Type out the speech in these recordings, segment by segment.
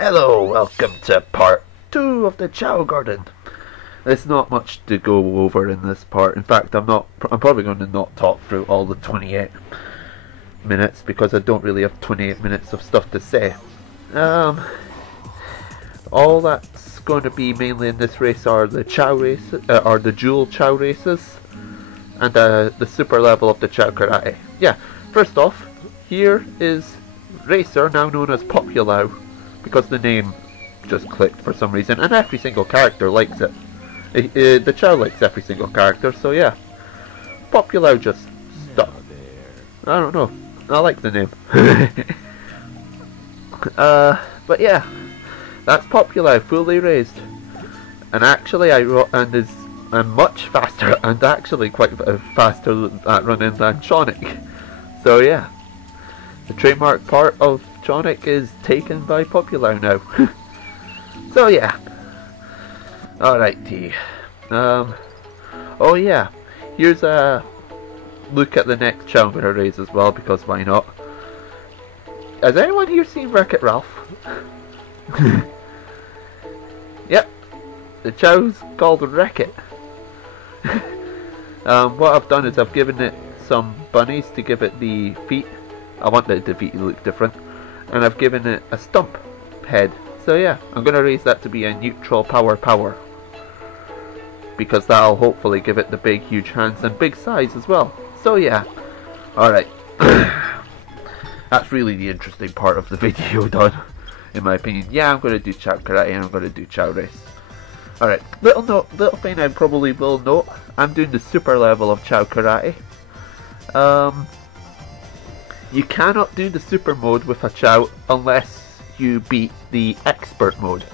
Hello, welcome to part 2 of the Chao Garden. There's not much to go over in this part. In fact, I'm probably going to not talk through all the 28 minutes because I don't really have 28 minutes of stuff to say. All that's going to be mainly in this race are the Chao races, or the dual Chao races, and the super level of the Chao Karate. Yeah, first off, here is Racer, now known as Populao, because the name just clicked for some reason, and every single character likes it. The Chao likes every single character, so yeah. Populao just stuck. I don't know. I like the name. But yeah, that's Populao, fully raised, and actually is much faster, and actually quite faster at running than Chonic. So yeah, the trademark part of Chonic is taken by Populao now. So yeah. Alrighty. Oh yeah. Here's a look at the next Chao I'm gonna raise as well, because why not? Has anyone here seen WreckIt Ralph? Yep. The Chao's called WreckIt. What I've done is I've given it some bunnies to give it the feet. I wanted the feet to look different. And I've given it a stump head. So yeah, I'm going to raise that to be a neutral power. Because that'll hopefully give it the big huge hands and big size as well. So yeah, alright. That's really the interesting part of the video done, in my opinion. Yeah, I'm going to do Chao Karate and I'm going to do Chao Race. Alright, little thing I probably will note, I'm doing the super level of Chao Karate. You cannot do the super mode with a Chao unless you beat the expert mode.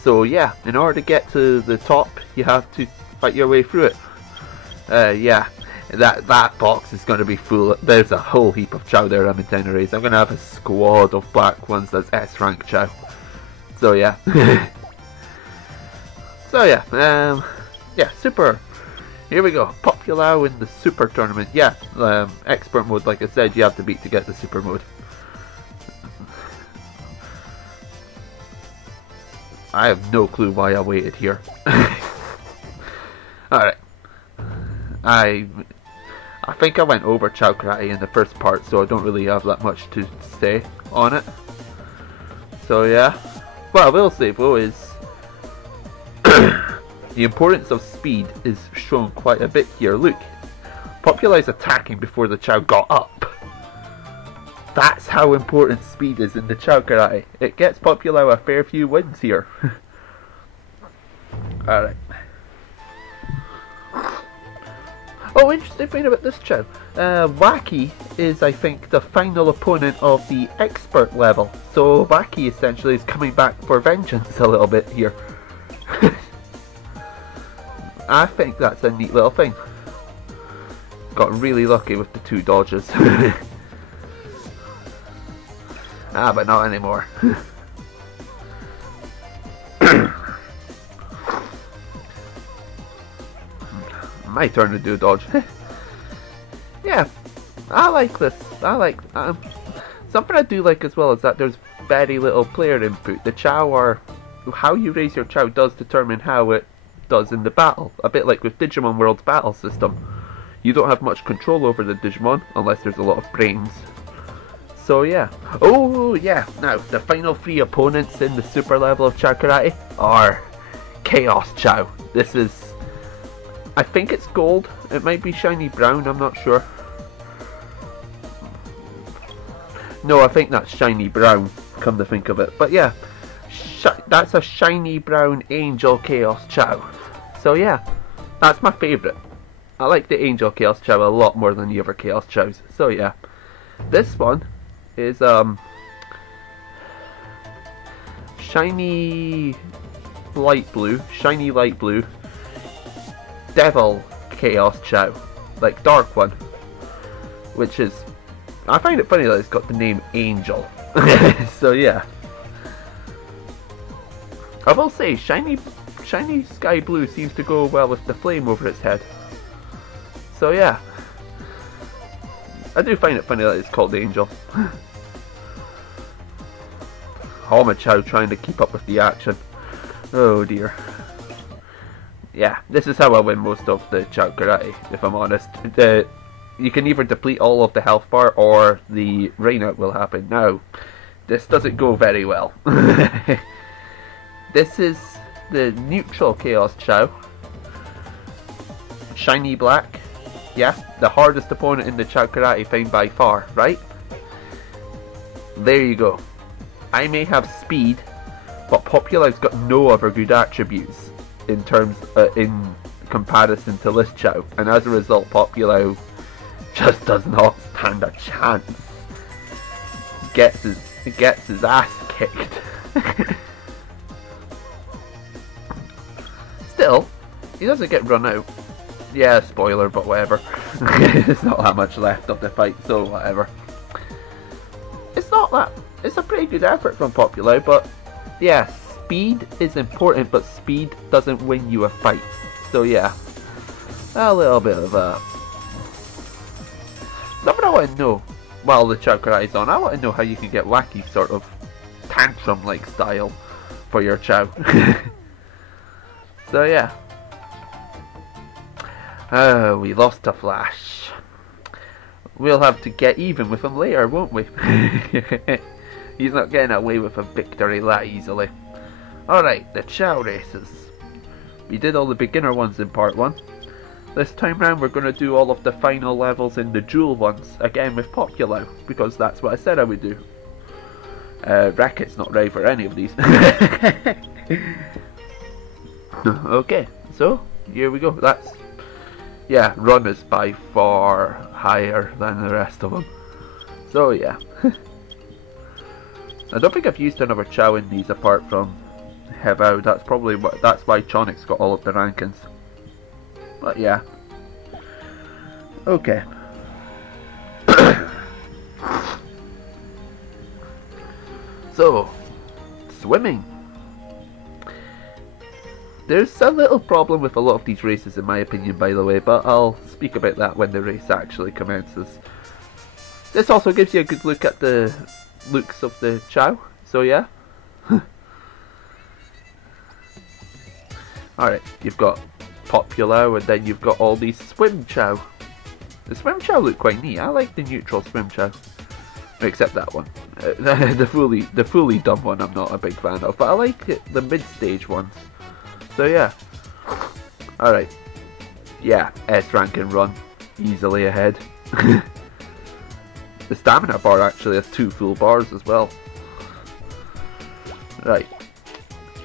So yeah, in order to get to the top, you have to fight your way through it. Yeah, that box is going to be full. There's a whole heap of Chao there I'm intending to raise. I'm going to have a squad of black ones that's S rank Chao. So yeah. So yeah, yeah, super. Here we go, Populao in the super tournament. Yeah, expert mode, like I said, you have to beat to get the super mode. I have no clue why I waited here. Alright. I think I went over Chao Karate in the first part, so I don't really have that much to say on it. So yeah. What I will say though is the importance of speed is shown quite a bit here. Look, Populao is attacking before the Chao got up. That's how important speed is in the Chao Karate. It gets Populao a fair few wins here. Alright. Oh, interesting thing about this Chao. Wacky is, I think, the final opponent of the expert level. So Wacky essentially is coming back for vengeance a little bit here. I think that's a neat little thing. Got really lucky with the two dodges. But not anymore. My turn to do a dodge. Yeah, I like this. I like something I do like as well is that there's very little player input. The Chao are how you raise your Chao does determine how it does in the battle, a bit like with Digimon World's battle system. You don't have much control over the Digimon unless there's a lot of brains. So yeah. Oh yeah, now the final 3 opponents in the super level of Chao Karate are Chaos Chao. This is, I think it's gold, it might be shiny brown, I'm not sure. No, I think that's shiny brown, come to think of it. But yeah, that's a shiny brown Angel Chaos Chao. So yeah, that's my favourite. I like the Angel Chaos Chao a lot more than the other Chaos Chaos. So yeah, this one is shiny light blue Devil Chaos Chao, like dark one, which is, I find it funny that it's got the name Angel. So yeah. I will say, shiny sky blue seems to go well with the flame over its head. So yeah, I do find it funny that it's called Angel. comma Chao trying to keep up with the action. Oh dear. Yeah, this is how I win most of the Chao Karate, if I'm honest. You can either deplete all of the health bar or the rain out will happen. Now, this doesn't go very well. This is the neutral Chaos Chao. Shiny black. Yeah, the hardest opponent in the Chao Karate found by far, right? There you go. I may have speed, but Populao's got no other good attributes in terms in comparison to this Chao, and as a result, Populao just does not stand a chance. Gets his ass kicked. Still, he doesn't get run out. Yeah, spoiler, but whatever. There's not that much left of the fight, so whatever. It's a pretty good effort from Populao, but yeah, speed is important, but speed doesn't win you a fight. So yeah, a little bit of something I want to know while the Chao Karate on. I want to know how you can get wacky sort of tantrum-like style for your Chao. So yeah. Oh, we lost a Flash. We'll have to get even with him later, won't we? He's not getting away with a victory that easily. Alright, the Chao races. We did all the beginner ones in part 1. This time round we're going to do all of the final levels in the duel ones, again with Populao, because that's what I said I would do. WreckIt's not ready for any of these. Okay, so here we go. Yeah, Run is by far higher than the rest of them. So yeah. I don't think I've used another Chao in these apart from Hevao. That's why Chonic's got all of the rankings. But yeah. Okay. So, swimming. There's a little problem with a lot of these races in my opinion, by the way, but I'll speak about that when the race actually commences. This also gives you a good look at the looks of the Chao, so yeah. Alright, you've got Populao and then you've got all these swim Chao. The swim Chao look quite neat. I like the neutral swim Chao. Except that one. The fully dumb one I'm not a big fan of, but I like the mid-stage ones. So yeah. Alright. Yeah, S rank and Run. Easily ahead. The stamina bar actually has 2 full bars as well. Right.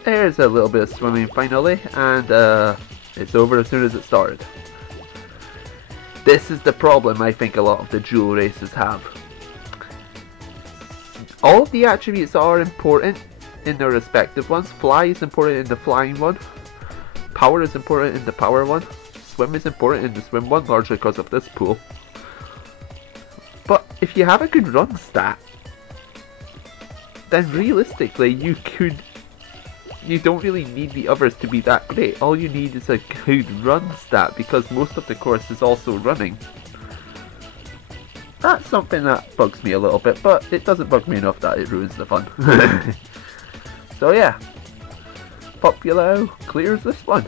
There's a little bit of swimming finally, and it's over as soon as it started. This is the problem I think a lot of the duel races have. All of the attributes are important in their respective ones. Fly is important in the flying one. Power is important in the power one. Swim is important in the swim one, largely because of this pool. But if you have a good run stat, then realistically you don't really need the others to be that great. All you need is a good run stat, because most of the course is also running. That's something that bugs me a little bit, but it doesn't bug me enough that it ruins the fun. So yeah, Populao clears this one.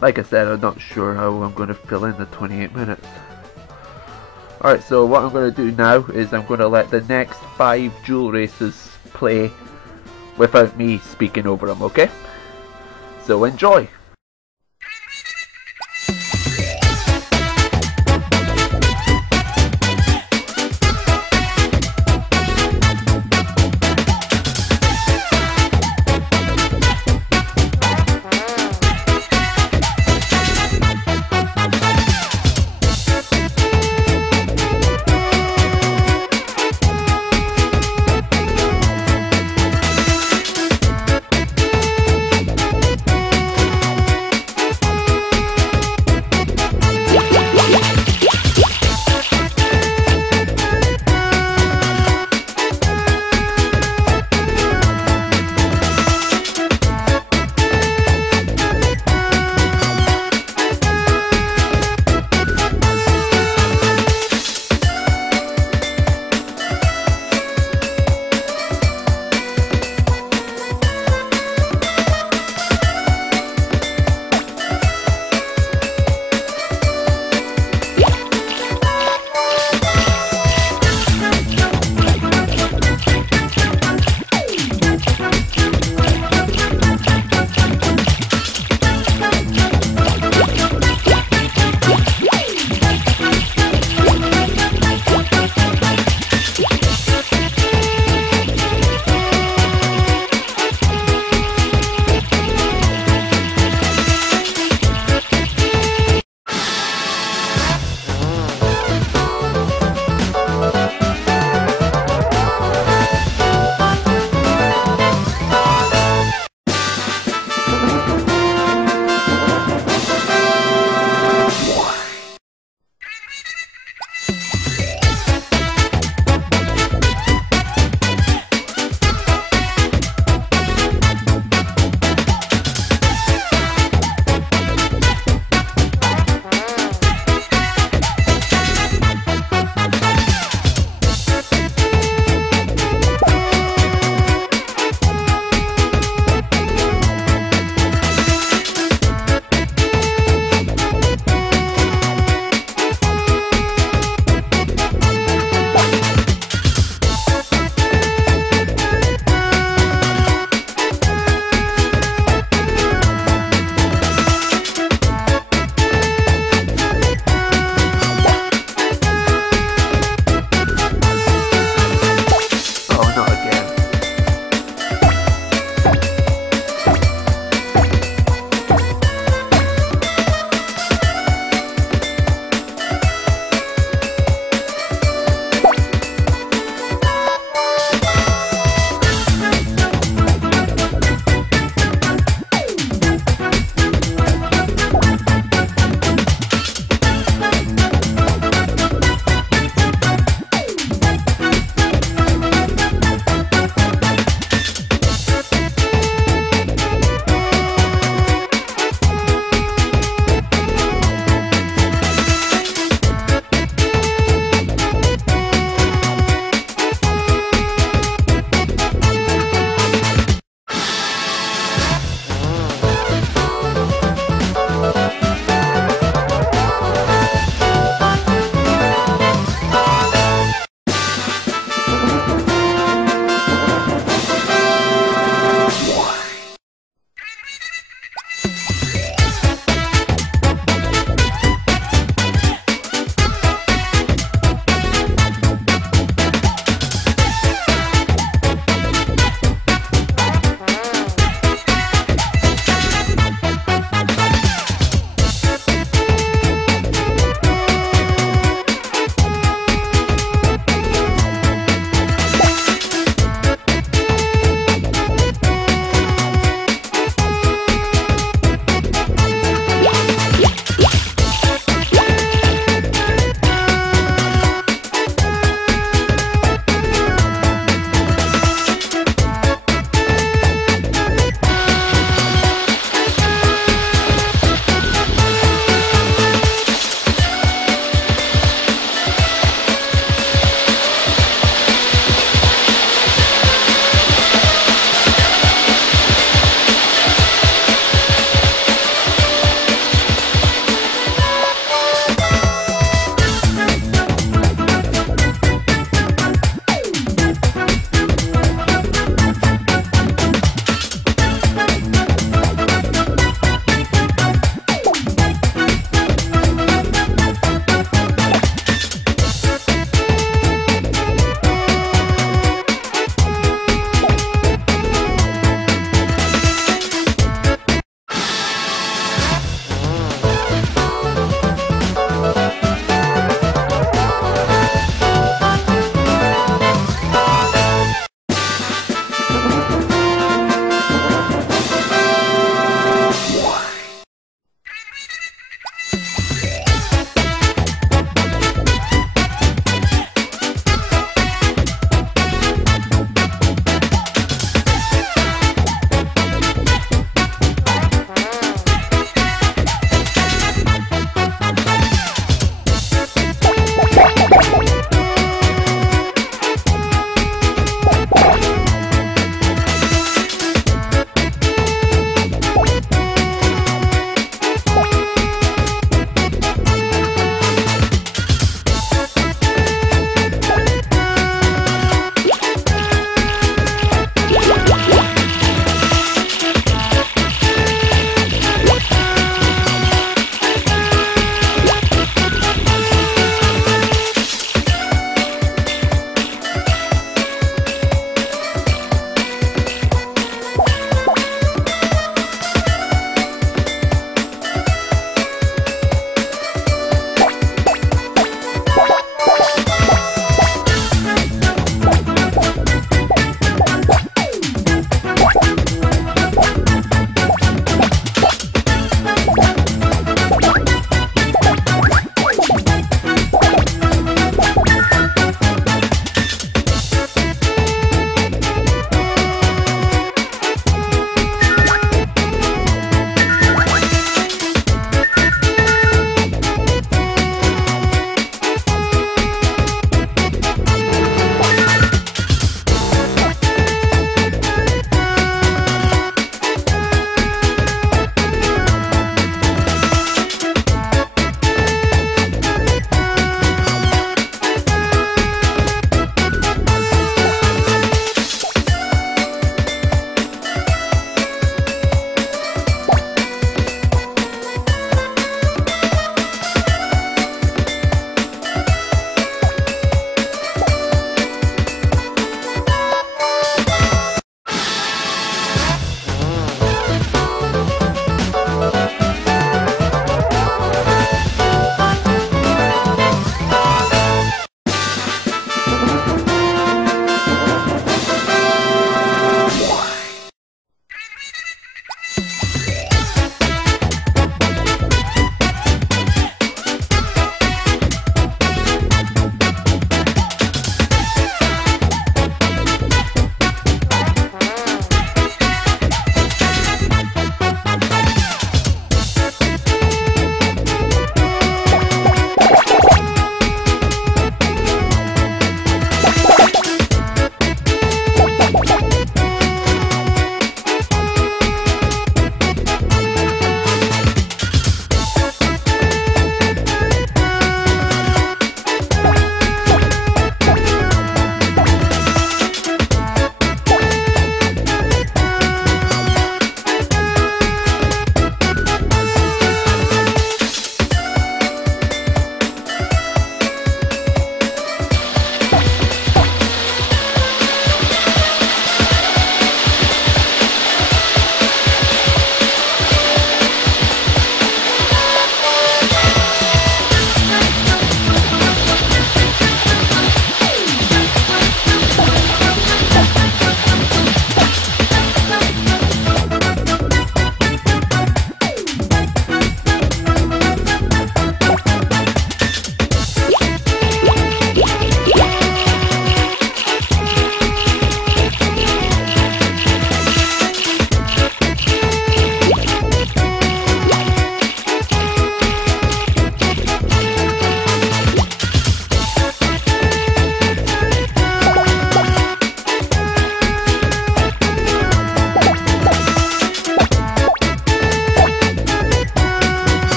Like I said, I'm not sure how I'm going to fill in the 28 minutes. Alright, so what I'm going to do now is I'm going to let the next 5 duel races play without me speaking over them, okay? So enjoy!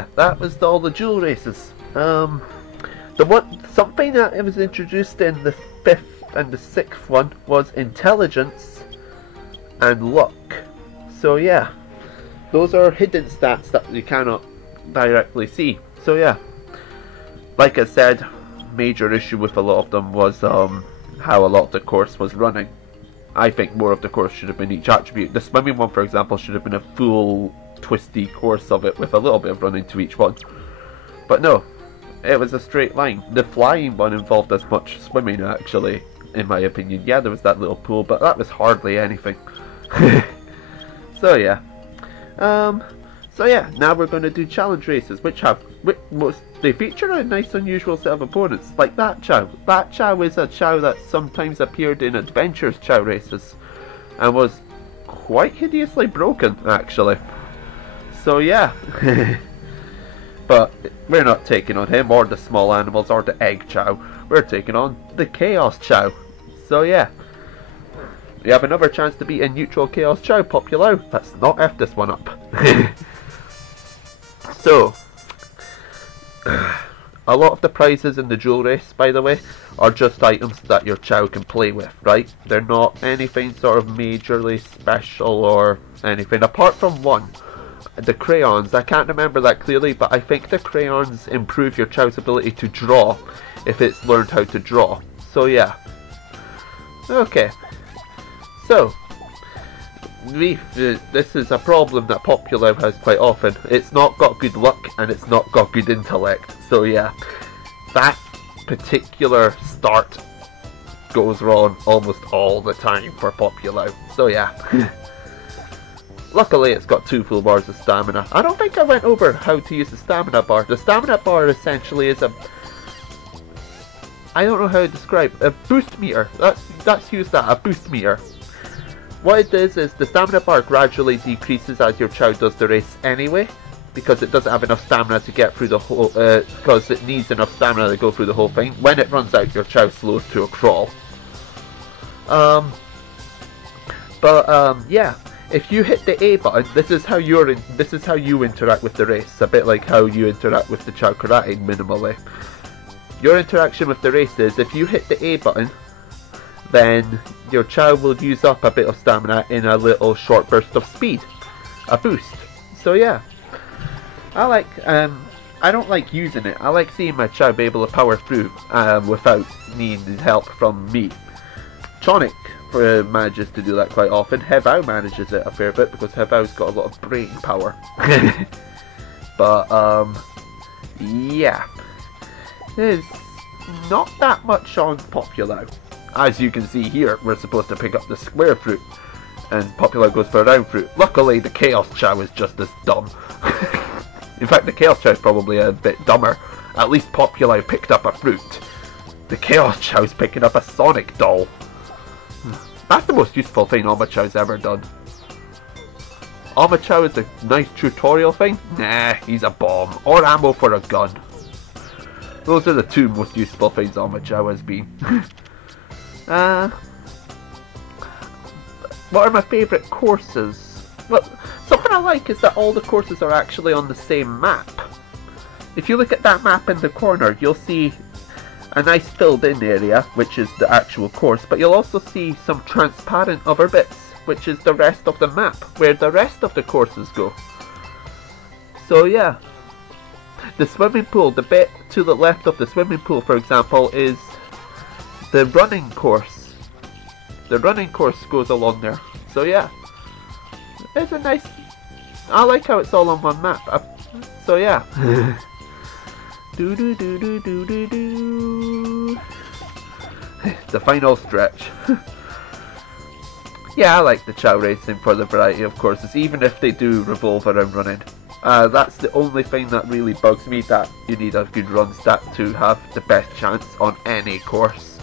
yeah, that was all the duel races. Something that was introduced in the 5th and the 6th one was intelligence and luck. So yeah, those are hidden stats that you cannot directly see. So yeah, like I said, major issue with a lot of them was how a lot of the course was running. I think more of the course should have been each attribute. The swimming one, for example, should have been a full twisty course of it with a little bit of running to each one. But no, it was a straight line. The flying one involved as much swimming, actually, in my opinion. Yeah, there was that little pool, but that was hardly anything. So yeah. So yeah, now we're going to do challenge races, they feature a nice unusual set of opponents, like that Chao. That Chao is a Chao that sometimes appeared in Adventures Chao races, and was quite hideously broken, actually. So yeah. But we're not taking on him, or the small animals, or the egg Chao. We're taking on the Chaos Chao. So yeah. We have another chance to beat a neutral Chaos Chao, Populao. Let's not F this one up. So, a lot of the prizes in the duel race, by the way, are just items that your Chao can play with, right? They're not anything sort of majorly special or anything, apart from one. The crayons, I can't remember that clearly, but I think the crayons improve your Chao's ability to draw if it's learned how to draw. So yeah. Okay. So, this is a problem that Populao has quite often. It's not got good luck and it's not got good intellect. So yeah, that particular start goes wrong almost all the time for Populao. So yeah. Luckily it's got 2 full bars of stamina. I don't think I went over how to use the stamina bar. The stamina bar essentially is a... I don't know how to describe. A boost meter. That's used that, a boost meter. What it is the stamina bar gradually decreases as your Chao does the race anyway, because it doesn't have enough stamina to get through the whole, because it needs enough stamina to go through the whole thing. When it runs out, your Chao slows to a crawl. Yeah, if you hit the A button, this is how you interact with the race, a bit like how you interact with the Chao Karate minimally. Your interaction with the race is, if you hit the A button, then your Chao will use up a bit of stamina in a little short burst of speed. A boost. So yeah. I don't like using it. I like seeing my Chao be able to power through without needing help from me. Chonic manages to do that quite often. Hevao manages it a fair bit because Hevao's got a lot of brain power. But, yeah. There's not that much on Populao. As you can see here, we're supposed to pick up the square fruit, and Populao goes for a round fruit. Luckily, the Chaos Chao is just as dumb. In fact, the Chaos Chao is probably a bit dumber. At least Populao picked up a fruit. The Chaos Chao is picking up a Sonic doll. That's the most useful thing Alma Chao's ever done. Alma Chao is a nice tutorial thing? Nah, he's a bomb. Or ammo for a gun. Those are the 2 most useful things Alma Chao has been. What are my favourite courses? Well, something I like is that all the courses are actually on the same map. If you look at that map in the corner, you'll see a nice filled in area, which is the actual course, but you'll also see some transparent other bits, which is the rest of the map, where the rest of the courses go. So yeah. The swimming pool, the bit to the left of the swimming pool, for example, is the running course. The running course goes along there. So yeah, it's a nice... I like how it's all on one map. So yeah. Do do do do do do do. The final stretch. Yeah, I like the Chao racing for the variety of courses, even if they do revolve around running. That's the only thing that really bugs me, that you need a good run stat to have the best chance on any course.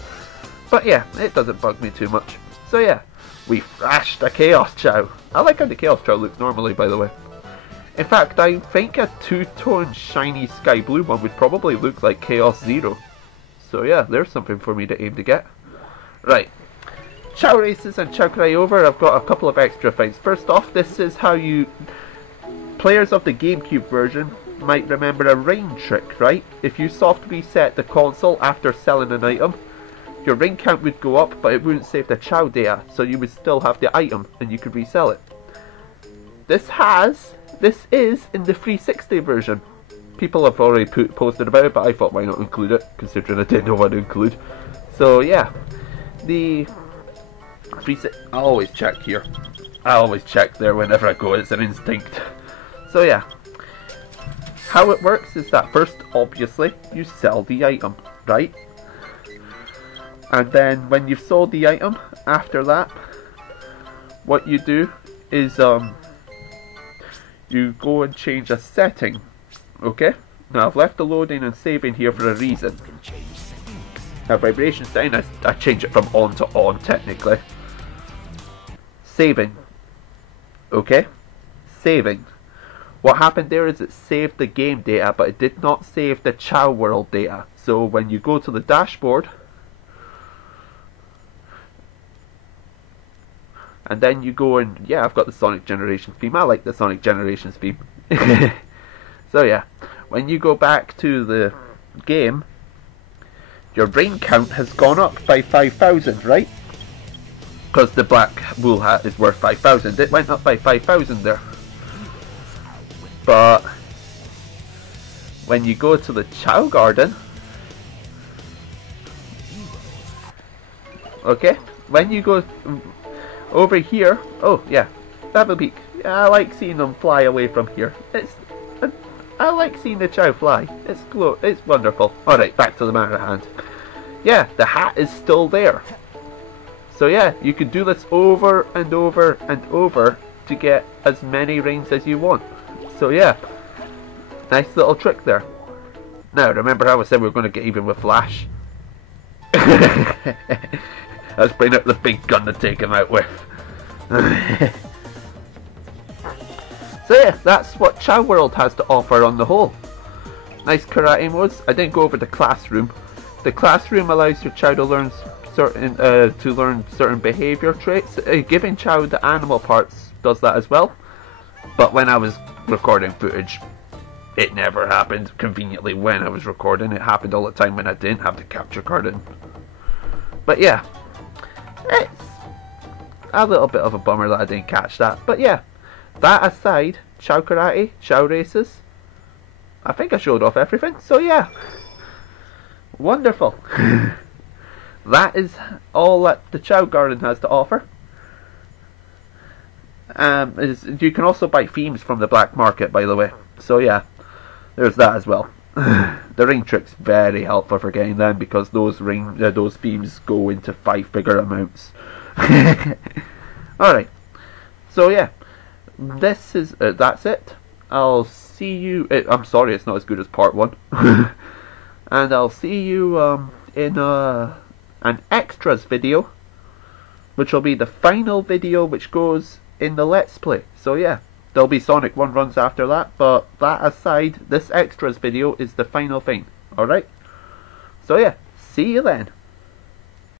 But yeah, it doesn't bug me too much. So yeah, we thrashed a Chaos Chao. I like how the Chaos Chao looks normally, by the way. In fact, I think a 2-tone shiny sky blue one would probably look like Chaos Zero. So yeah, there's something for me to aim to get. Right. Chao races and Chao Cry over, I've got a couple of extra things. First off, this is how you... Players of the GameCube version might remember a ring trick, right? If you soft reset the console after selling an item, your ring count would go up, but it wouldn't save the Chao data, so you would still have the item and you could resell it. This is in the 360 version. People have already posted about it, but I thought why not include it, considering I didn't know what to include. So yeah, the 360, I always check here. I always check there whenever I go, it's an instinct. So yeah, how it works is that first, obviously, you sell the item, right? And then when you've sold the item, after that, what you do is you go and change a setting. Okay? Now I've left the loading and saving here for a reason. Now vibration setting, I change it from on to on technically. Saving. Okay? Saving. What happened there is it saved the game data, but it did not save the Chao world data. So when you go to the dashboard, and then you go and, yeah, I've got the Sonic Generations theme. I like the Sonic Generations theme. So yeah, when you go back to the game, your ring count has gone up by 5,000, right? Because the black wool hat is worth 5,000. It went up by 5,000 there. But when you go to the Chao garden, okay, when you go over here, oh yeah, have a peek. I like seeing them fly away from here. I like seeing the Chao fly. It's wonderful. Alright, back to the matter at hand. Yeah, the hat is still there. So yeah, you can do this over and over and over to get as many rings as you want. So yeah, nice little trick there. Now, remember how I said we were going to get even with Flash? Let's bring up the big gun to take him out with. So yeah, that's what Chao World has to offer on the whole. Nice karate modes. I didn't go over the classroom. The classroom allows your Chao to learn certain behavior traits. Giving Chao the animal parts does that as well. But when I was recording footage, it never happened. Conveniently, when I was recording, it happened all the time when I didn't have the capture card in. But yeah, it's a little bit of a bummer that I didn't catch that. But yeah, that aside, Chao Karate, Chao Races, I think I showed off everything. So yeah, wonderful. That is all that the Chao Garden has to offer. You can also buy themes from the black market, by the way. So yeah, there's that as well. The ring trick's very helpful for getting them, because those themes go into 5-figure amounts. Alright, so yeah, this is that's it. I'll see you. I'm sorry, it's not as good as part 1. And I'll see you in an extras video, which will be the final video which goes in the Let's Play. So yeah, there'll be Sonic 1 runs after that, but that aside, this extras video is the final thing. Alright? So yeah, see you then.